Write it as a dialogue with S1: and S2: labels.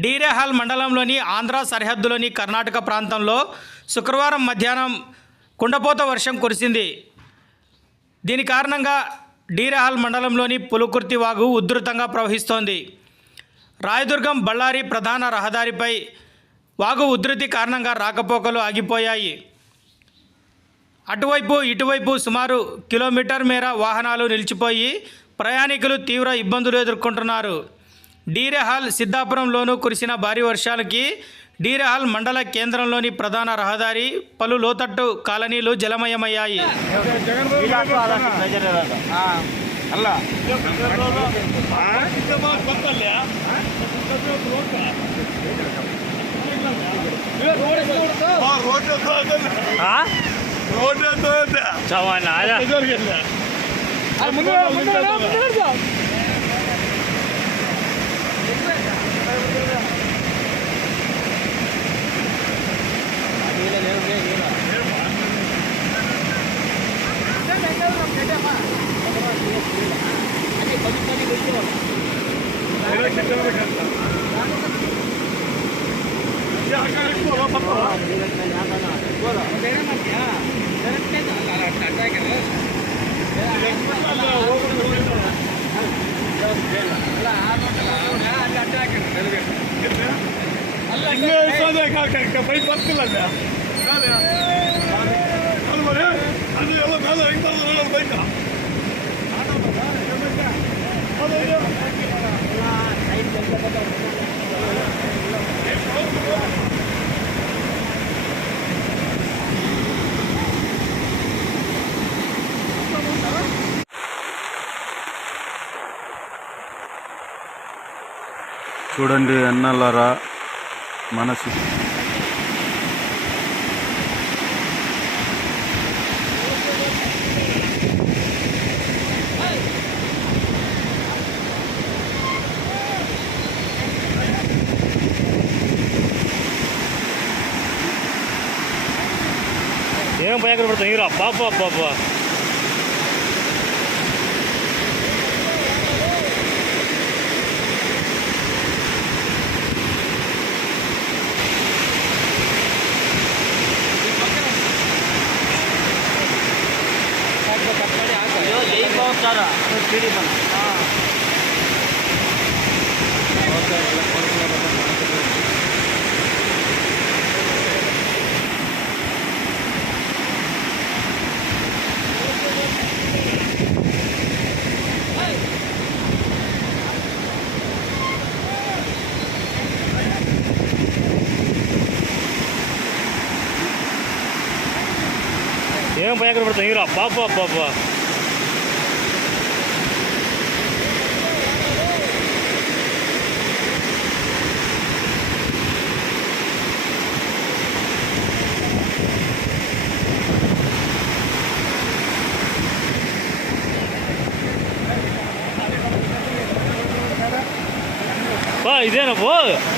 S1: డీరేహాల్ మండలంలోని ఆంధ్ర సరిహద్దులోని కర్ణాటక ప్రాంతంలో శుక్రవారం మధ్యాహ్నం కుండపోత వర్షం కురిసింది. దీని కారణంగా డీరేహాల్ మండలంలోని పులుకుర్తి వాగు ఉధృతంగా ప్రవహిస్తోంది. రాయదుర్గం బళ్ళారి ప్రధాన రహదారిపై వాగు ఉధృతి కారణంగా రాకపోకలు ఆగిపోయాయి. అటువైపు ఇటువైపు సుమారు కిలోమీటర్ మేర వాహనాలు నిలిచిపోయి ప్రయాణికులు తీవ్ర ఇబ్బందులు ఎదుర్కొంటున్నారు. డీరెహాల్ సిద్ధాపురంలోనూ కురిసిన భారీ వర్షాలకి డీరెహాల్ మండల కేంద్రంలోని ప్రధాన రహదారి పలు లోతట్టు కాలనీలు జలమయమయ్యాయి
S2: ಬೈಕ್ ಬರ್ತಿಲ್ಲ ಅದು ಎಲ್ಲ ಮೇಲೆ ಹೆಂಗ್ ಬೈಕ್
S3: చూడండి అన్నలారా మనసు
S4: ఏం భయంకర పడుతుంది హీరో అబ్బా అబ్బా అబ్బా అబ్బా ఏం భయంకర పడుతుంది హీరో అబ్బా అబ్బా 哇，你在那里玩？